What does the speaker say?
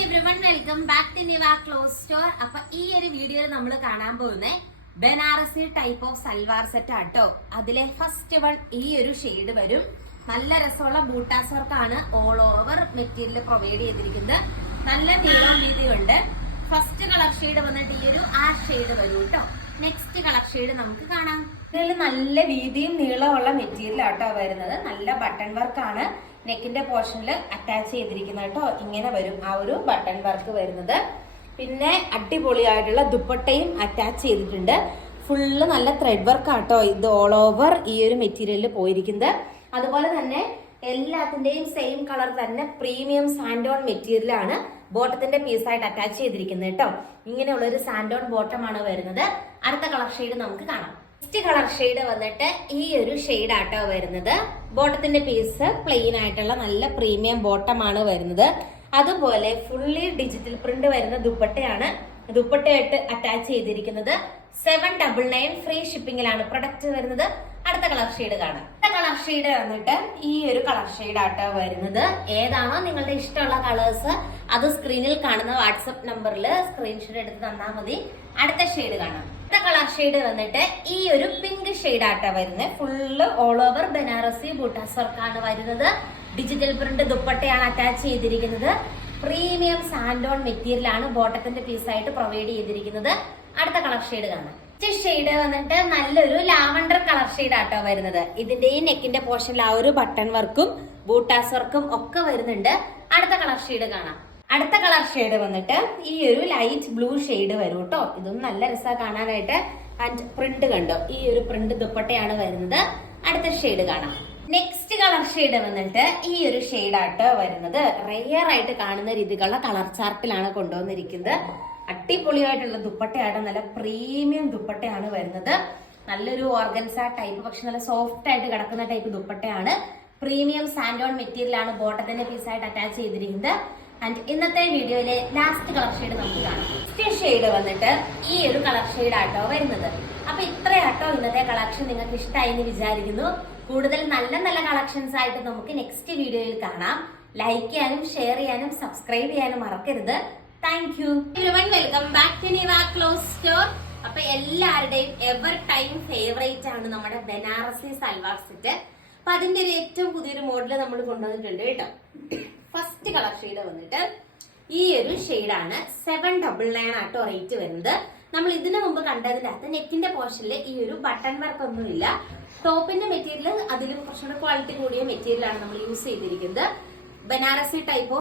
Everyone welcome back to Niva cloth store. അപ്പൊ ഈ ഒരു വീഡിയോയിൽ നമ്മൾ കാണാൻ പോകുന്നത് Banarasi type of salwar set ആട്ടോ. അതിലെ ഫസ്റ്റ് വൺ ഈ ഒരു ഷെയ്ഡ് വരും. നല്ല രസമുള്ള ബൂട്ടാസ് വർക്കാണ് ഓൾ ഓവർ മെറ്റീരിയൽ പ്രൊവൈഡ് ചെയ്തിരിക്കുന്നത്. നല്ല നീളം വീതിയുണ്ട്. ഫസ്റ്റ് കളർ ഷെയ്ഡ് വന്നിട്ട് ഈ ഒരു ആഷ് ഷെയ്ഡ് വരും കേട്ടോ. നെക്സ്റ്റ് കളർ ഷെയ്ഡ് നമുക്ക് കാണാം. ഇതിൽ നല്ല വീതിയും നീളമുള്ള മെറ്റീരിയൽ ആട്ടോ വരുന്നത്. നല്ല ബട്ടൺ വർക്കാണ് നെക്കിന്റെ പോർഷനിൽ അറ്റാച്ച് ചെയ്തിരിക്കുന്നത് കേട്ടോ. ഇങ്ങനെ വരും ആ ഒരു ബട്ടൺ വർക്ക് വരുന്നത്. പിന്നെ അടിപൊളിയായിട്ടുള്ള ദുപ്പട്ടയും അറ്റാച്ച് ചെയ്തിട്ടുണ്ട്. ഫുള്ള് നല്ല ത്രെഡ് വർക്ക് ആട്ടോ ഇത് ഓൾ ഓവർ ഈ ഒരു മെറ്റീരിയലിൽ പോയിരിക്കുന്നത്. അതുപോലെ തന്നെ എല്ലാത്തിന്റെയും സെയിം കളർ തന്നെ പ്രീമിയം സാൻഡോൺ മെറ്റീരിയൽ ആണ് ബോട്ടത്തിന്റെ പീസായിട്ട് അറ്റാച്ച് ചെയ്തിരിക്കുന്നത് കേട്ടോ. ഇങ്ങനെയുള്ള ഒരു സാൻഡോൺ ബോട്ടം ആണ് വരുന്നത്. അടുത്ത കളർ ഷെയ്ഡ് നമുക്ക് കാണാം. നെക്സ്റ്റ് കളർ ഷെയ്ഡ് വന്നിട്ട് ഈ ഒരു ഷെയ്ഡ് ആട്ടോ വരുന്നത്. ബോട്ടത്തിന്റെ പീസ് പ്ലെയിൻ ആയിട്ടുള്ള നല്ല പ്രീമിയം ബോട്ടം ആണ് വരുന്നത്. അതുപോലെ ഫുള്ളി ഡിജിറ്റൽ പ്രിന്റ് വരുന്ന ദുപ്പട്ടയാണ് ദുപ്പട്ടയായിട്ട് അറ്റാച്ച് ചെയ്തിരിക്കുന്നത്. 799 ഫ്രീ ഷിപ്പിംഗിലാണ് പ്രൊഡക്റ്റ് വരുന്നത്. അടുത്ത കളർ ഷെയ്ഡ് കാണാം. അടുത്ത കളർ ഷെയ്ഡ് വന്നിട്ട് ഈ ഒരു കളർ ഷെയ്ഡ് ആട്ടോ വരുന്നത്. ഏതാണോ നിങ്ങളുടെ ഇഷ്ടമുള്ള കളേഴ്സ് അത് സ്ക്രീനിൽ കാണുന്ന വാട്സപ്പ് നമ്പറിൽ സ്ക്രീൻഷോട്ട് എടുത്ത് തന്നാൽ മതി. അടുത്ത ഷെയ്ഡ് കാണാം. അടുത്ത കളർ ഷെയ്ഡ് വന്നിട്ട് ഈ ഒരു പിങ്ക് ഷെയ്ഡ് ആട്ടോ വരുന്നത്. ഫുള്ള് ഓൾ ഓവർ ബനാറസി ബൂട്ടാസ് വർക്കാണ് വരുന്നത്. ഡിജിറ്റൽ പ്രിന്റ് ദുപ്പട്ടയാണ് അറ്റാച്ച് ചെയ്തിരിക്കുന്നത്. പ്രീമിയം സാൻഡോൺ മെറ്റീരിയൽ ആണ് ബോട്ടത്തിന്റെ പീസായിട്ട് പ്രൊവൈഡ് ചെയ്തിരിക്കുന്നത്. അടുത്ത കളർ ഷെയ്ഡ് കാണാം. നെക്സ്റ്റ് ഷെയ്ഡ് വന്നിട്ട് നല്ലൊരു ലാവണ്ടർ കളർ ഷെയ്ഡ് ആട്ടോ വരുന്നത്. ഇതിന്റെ ഈ നെക്കിന്റെ പോർഷനിൽ ആ ഒരു ബട്ടൺ വർക്കും ബൂട്ടാസ് വർക്കും ഒക്കെ വരുന്നുണ്ട്. അടുത്ത കളർ ഷെയ്ഡ് കാണാം. അടുത്ത കളർ ഷെയ്ഡ് വന്നിട്ട് ഈ ഒരു ലൈറ്റ് ബ്ലൂ ഷെയ്ഡ് വരും കേട്ടോ. ഇതും നല്ല രസമാണ് കാണാനായിട്ട്. ആൻഡ് പ്രിന്റ് കണ്ടോ, ഈ ഒരു പ്രിന്റ് ദുപ്പട്ടയാണ് വരുന്നത്. അടുത്ത ഷെയ്ഡ് കാണാം. നെക്സ്റ്റ് കളർ ഷെയ്ഡ് വന്നിട്ട് ഈ ഒരു ഷെയ്ഡ് ആട്ടോ വരുന്നത്. റെയർ ആയിട്ട് കാണുന്ന രീതിക്കുള്ള കളർ ചാർട്ടിലാണ് കൊണ്ടുവന്നിരിക്കുന്നത്. അടിപൊളിയായിട്ടുള്ള ദുപ്പട്ടയാണ്. നല്ല പ്രീമിയം ദുപ്പട്ടയാണ് വരുന്നത്. നല്ലൊരു ഓർഗൻസ ടൈപ്പ്, പക്ഷെ നല്ല സോഫ്റ്റ് ആയിട്ട് കിടക്കുന്ന ടൈപ്പ് ദുപ്പട്ടയാണ്. പ്രീമിയം സാൻഡോൺ മെറ്റീരിയൽ ആണ് ബോട്ടത്തിന്റെ പീസായിട്ട് അറ്റാച്ച് ചെയ്തിരിക്കുന്നത്. ആൻഡ് ഇന്നത്തെ വീഡിയോയിലെ ലാസ്റ്റ് കളർ ഷെയ്ഡ് നമുക്ക് കാണാം. നെക്സ്റ്റ് ഷെയ്ഡ് വന്നിട്ട് ഈ ഒരു കളർ ഷെയ്ഡ് ആട്ടോ വരുന്നത്. അപ്പൊ ഇത്രയാട്ടോ ഇന്നത്തെ കളക്ഷൻ. നിങ്ങൾക്ക് ഇഷ്ടമായി എന്ന് വിചാരിക്കുന്നു. കൂടുതൽ നല്ല നല്ല കളക്ഷൻസ് ആയിട്ട് നമുക്ക് നെക്സ്റ്റ് വീഡിയോയിൽ കാണാം. ലൈക്ക് ചെയ്യാനും ഷെയർ ചെയ്യാനും സബ്സ്ക്രൈബ് ചെയ്യാനും മറക്കരുത്. Thank you. Everyone welcome back to Niva cloth store. അപ്പൊ എല്ലാവരുടെയും എവർ ടൈം ഫേവറേറ്റ് ആണ് നമ്മുടെ ബനാറസി സൽവാർ സെറ്റ്. അപ്പൊ അതിന്റെ ഒരു ഏറ്റവും പുതിയൊരു മോഡൽ നമ്മൾ കൊണ്ടുവന്നിട്ടുണ്ട് കേട്ടോ. ഫസ്റ്റ് കളർ ഷെയ്ഡ് വന്നിട്ട് ഈ ഒരു ഷെയ്ഡാണ്. 799 ആട്ടോ റേറ്റ് വരുന്നത്. നമ്മൾ ഇതിനു മുമ്പ് കണ്ടതിനകത്ത് നെക്കിന്റെ പോർഷനിൽ ഈ ഒരു ബട്ടൺ വർക്ക് ഒന്നുമില്ല. ടോപ്പിന്റെ മെറ്റീരിയൽ അതിലും കുറച്ചുകൂടെ ക്വാളിറ്റി കൂടിയ മെറ്റീരിയൽ ആണ് നമ്മൾ യൂസ് ചെയ്തിരിക്കുന്നത്. ബനാറസി ടൈപ്പ്